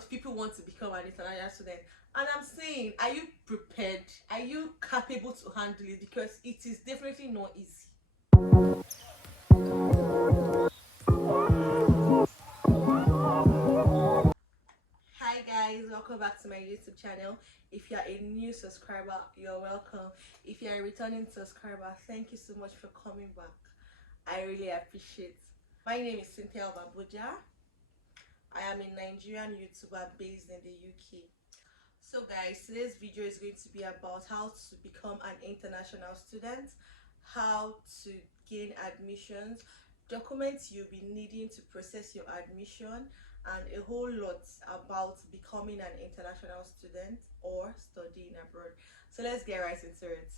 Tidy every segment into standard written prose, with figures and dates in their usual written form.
of people want to become an international student, and I'm saying, are you prepared? Are you capable to handle it? Because it is definitely not easy. Hi guys, welcome back to my YouTube channel. If you're a new subscriber, you're welcome. If you're a returning subscriber, thank you so much for coming back. I really appreciate. My name is Cynthia of Abuja. I am a Nigerian YouTuber based in the UK. So guys, today's video is going to be about how to become an international student, how to gain admissions, documents you'll be needing to process your admission, and a whole lot about becoming an international student or studying abroad. So let's get right into it.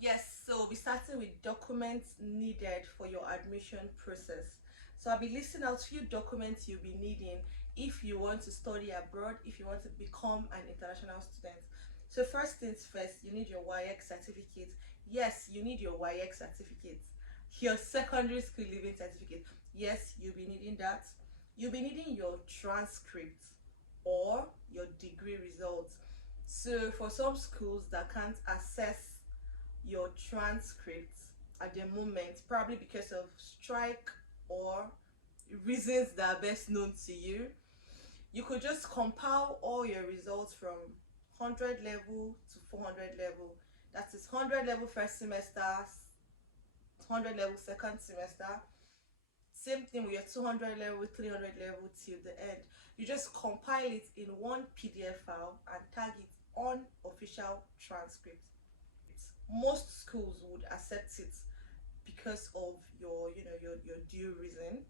Yes, so we'll be starting with documents needed for your admission process. So I'll be listing out few documents you'll be needing if you want to study abroad, if you want to become an international student. So first things first, you need your Waec certificate. Yes, you need your Waec certificate. Your secondary school leaving certificate. Yes, you'll be needing that. You'll be needing your transcript or your degree results. So for some schools that can't access your transcript at the moment, probably because of strike or reasons that are best known to you, you could just compile all your results from 100 level to 400 level. That is 100 level first semester, 100 level second semester. Same thing with your 200 level, 300 level till the end. You just compile it in one PDF file and tag it on official transcript. Most schools would accept it because of your your due reason.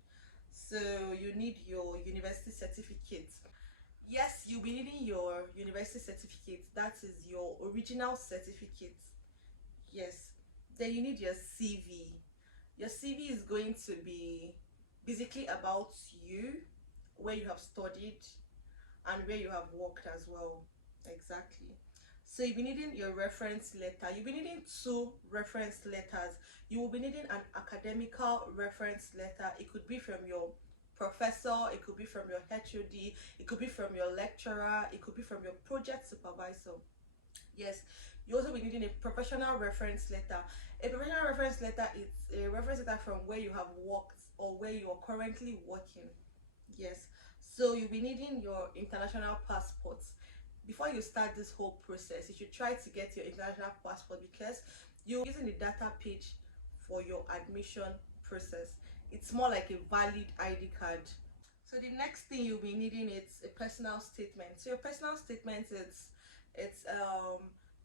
So you need your university certificate. Yes, you'll be needing your university certificate. That is your original certificate. Yes. Then you need your CV. Your CV is going to be basically about you, where you have studied and where you have worked as well. Exactly. So you'll be needing your reference letter. You'll be needing two reference letters. You will be needing an academical reference letter. It could be from your professor, it could be from your HOD, it could be from your lecturer, it could be from your project supervisor. Yes, you also be needing a professional reference letter. A professional reference letter is a reference letter from where you have worked or where you are currently working. Yes, so you'll be needing your international passports. Before you start this whole process, you should try to get your international passport because you're using the data page for your admission process. It's more like a valid ID card. So the next thing you'll be needing is a personal statement. So your personal statement is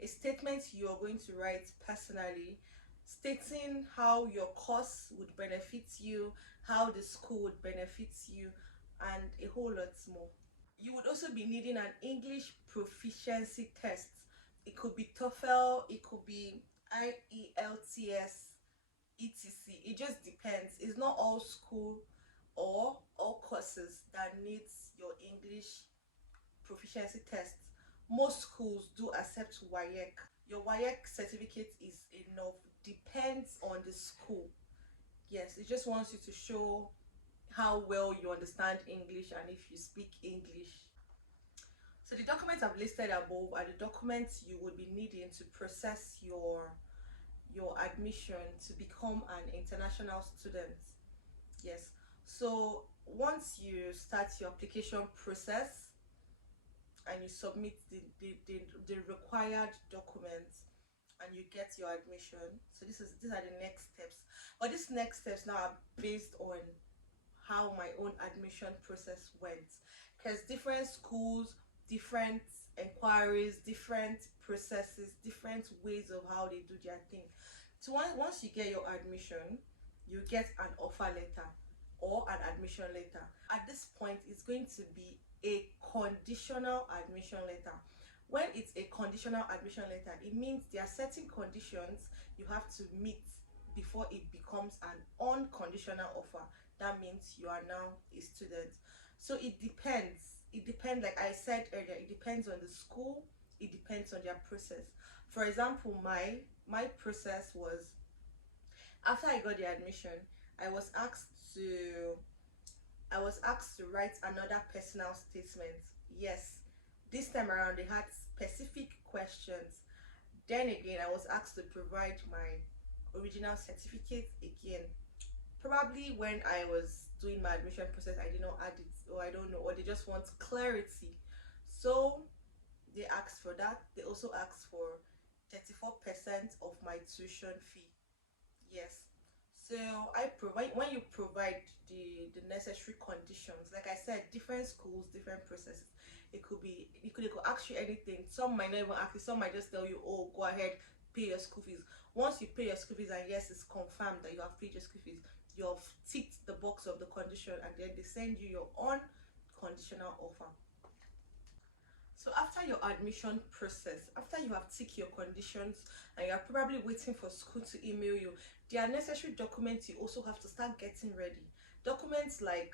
a statement you're going to write personally, stating how your course would benefit you, how the school would benefit you, and a whole lot more. You would also be needing an English proficiency test. It could be TOEFL, it could be IELTS, etc. It just depends. It's not all school or all courses that needs your English proficiency test. Most schools do accept Waec. Your Waec certificate is enough. Depends on the school. Yes, it just wants you to show how well you understand English and if you speak English. So the documents I've listed above are the documents you would be needing to process your admission to become an international student. Yes, so once you start your application process and you submit the required documents and you get your admission, so these are the next steps. But these next steps now are based on how my own admission process went, because different schools, different inquiries, different processes, different ways of how they do their thing. So once you get your admission, you get an offer letter or an admission letter. At this point, it's going to be a conditional admission letter. When it's a conditional admission letter, it means there are certain conditions you have to meet before it becomes an unconditional offer. That means you are now a student. So it depends. Like I said earlier, it depends on the school, it depends on their process. For example, my process was, after I got the admission, I was asked to I was asked to write another personal statement. Yes, this time around they had specific questions. Then again, I was asked to provide my original certificate again. Probably when I was doing my admission process, I did not add it, or I don't know, or they just want clarity. So they asked for that. They also asked for 34% of my tuition fee. Yes. So I provide, when you provide the necessary conditions, like I said, different schools, different processes. It could ask you anything. Some might not even ask you, some might just tell you, oh, go ahead, pay your school fees. Once you pay your school fees and yes, it's confirmed that you have paid your school fees, you have ticked the box of the condition, and then they send you your own conditional offer. So after your admission process, after you have ticked your conditions and you are probably waiting for school to email you, there are necessary documents you also have to start getting ready. Documents like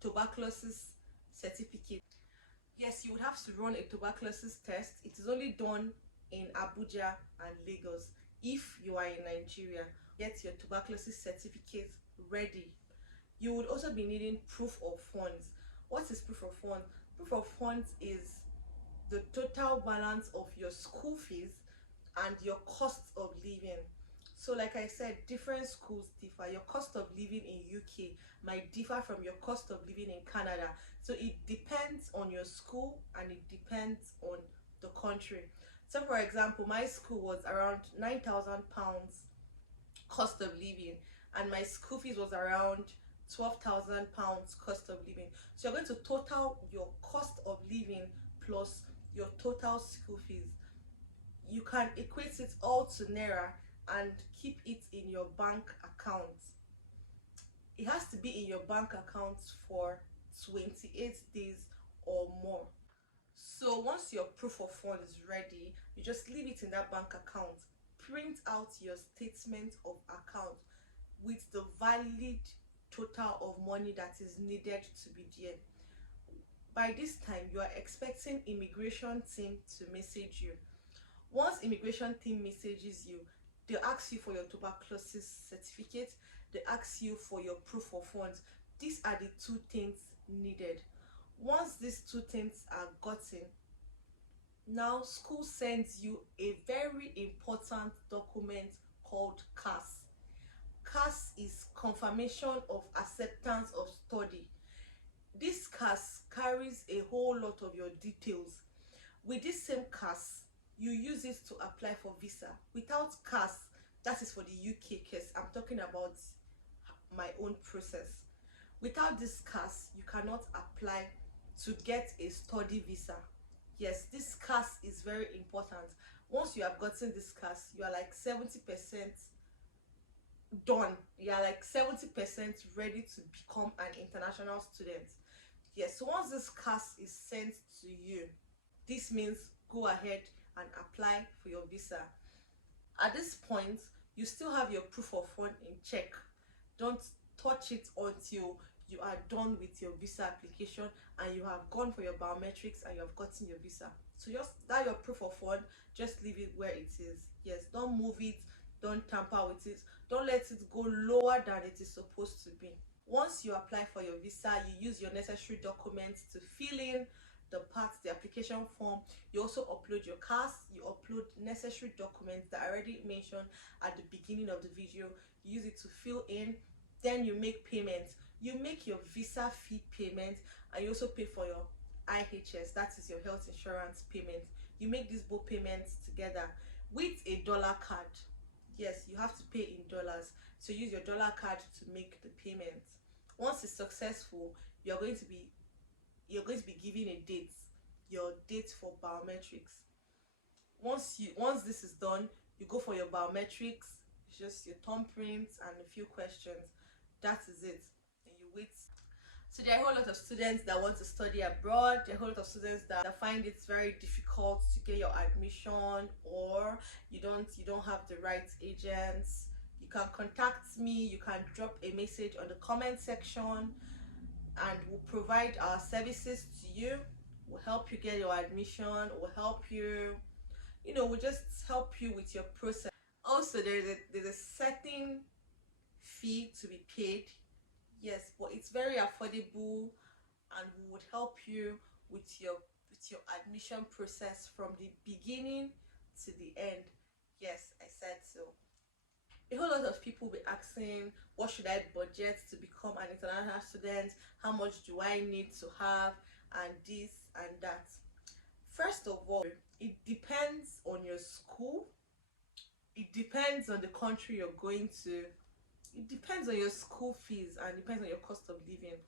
tuberculosis certificate. Yes, you would have to run a tuberculosis test. It is only done in Abuja and Lagos. If you are in Nigeria, get your tuberculosis certificate ready. You would also be needing proof of funds. What is proof of funds? Proof of funds is the total balance of your school fees and your cost of living. So like I said, different schools differ. Your cost of living in UK might differ from your cost of living in Canada. So it depends on your school and it depends on the country. So for example, my school was around £9,000 cost of living, and my school fees was around £12,000 cost of living. So you're going to total your cost of living plus your total school fees. You can equate it all to naira and keep it in your bank account. It has to be in your bank account for 28 days or more. So once your proof of fund is ready, you just leave it in that bank account. Print out your statement of account with the valid total of money that is needed to be there. By this time, you are expecting immigration team to message you. Once immigration team messages you, they ask you for your tuberculosis certificate, they ask you for your proof of funds. These are the two things needed. Once these two things are gotten, now school sends you a very important document called CAS. CAS is confirmation of acceptance of study. This CAS carries a whole lot of your details. With this same CAS, you use it to apply for visa. Without CAS, that is for the UK case. I'm talking about my own process. Without this CAS, you cannot apply to get a study visa. Yes, this CAS is very important. Once you have gotten this CAS, you are like 70% done. You are like 70% ready to become an international student. Yes, so once this CAS is sent to you, this means go ahead and apply for your visa. At this point, you still have your proof of fund in check. Don't touch it until you are done with your visa application and you have gone for your biometrics and you have gotten your visa. So just that your proof of fund, just leave it where it is. Yes, don't move it, don't tamper with it, don't let it go lower than it is supposed to be. Once you apply for your visa, you use your necessary documents to fill in the parts, the application form. You also upload your CAS, you upload necessary documents that I already mentioned at the beginning of the video. You use it to fill in, then you make payments. You make your visa fee payment and you also pay for your IHS, that is your health insurance payment. You make these both payments together with a dollar card. Yes, you have to pay in dollars, so use your dollar card to make the payment. Once it's successful, you're going to be given a date, your date for biometrics. Once this is done, you go for your biometrics. It's just your thumbprint and a few questions. That is it, and you wait. So there are a whole lot of students that want to study abroad. There are a whole lot of students that find it very difficult to get your admission, or you don't have the right agents. You can contact me. You can drop a message on the comment section and we'll provide our services to you. We'll help you get your admission. We'll help you, we'll just help you with your process. Also, there's a certain fee to be paid. Yes, but it's very affordable and would help you with your admission process from the beginning to the end. Yes, I said so. A whole lot of people will be asking, what should I budget to become an international student? How much do I need to have? And this and that. First of all, it depends on your school. It depends on the country you're going to. It depends on your school fees and depends on your cost of living.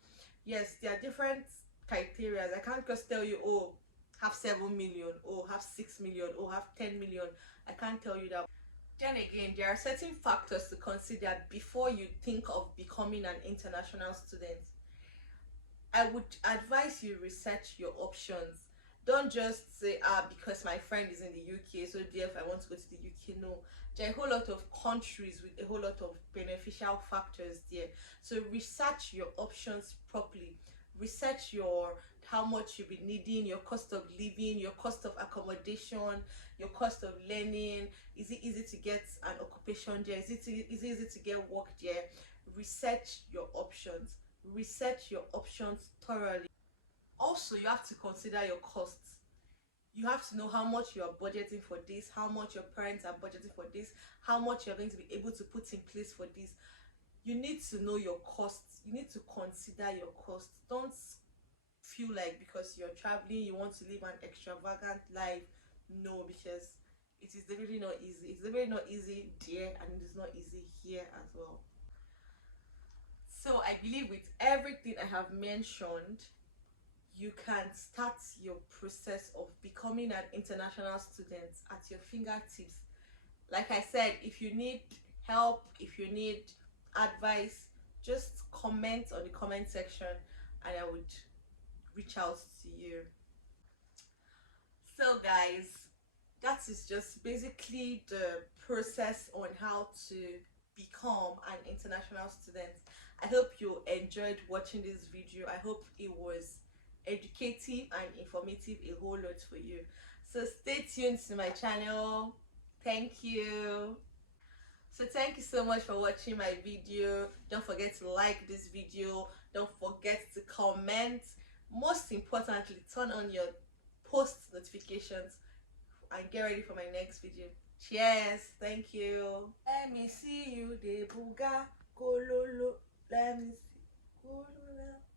Yes, there are different criteria. I can't just tell you, oh, have 7 million, oh, have 6 million, oh, have 10 million. I can't tell you that. Then again, there are certain factors to consider before you think of becoming an international student. I would advise you research your options. Don't just say, because my friend is in the UK, so therefore I want to go to the UK. No, there are a whole lot of countries with a whole lot of beneficial factors there. So research your options properly. Research your how much you'll be needing, your cost of living, your cost of accommodation, your cost of learning. Is it easy to get an occupation there? Is it easy to get work there? Research your options. Research your options thoroughly. Also, you have to consider your costs. You have to know how much you are budgeting for this, how much your parents are budgeting for this, how much you're going to be able to put in place for this. You need to know your costs. You need to consider your costs. Don't feel like because you're traveling you want to live an extravagant life. No, because it is really not easy. It's really not easy there, and it is not easy here as well. So I believe with everything I have mentioned, you can start your process of becoming an international student at your fingertips. Like I said, if you need help, if you need advice, just comment on the comment section and I would reach out to you. So guys, that is just basically the process on how to become an international student. I hope you enjoyed watching this video. I hope it was educative and informative a whole lot for you. So stay tuned to my channel. Thank you. So thank you so much for watching my video. Don't forget to like this video. Don't forget to comment. Most importantly, turn on your post notifications and get ready for my next video. Cheers. Thank you. Let me see you, de buga, gololo. Let me see. Gololo.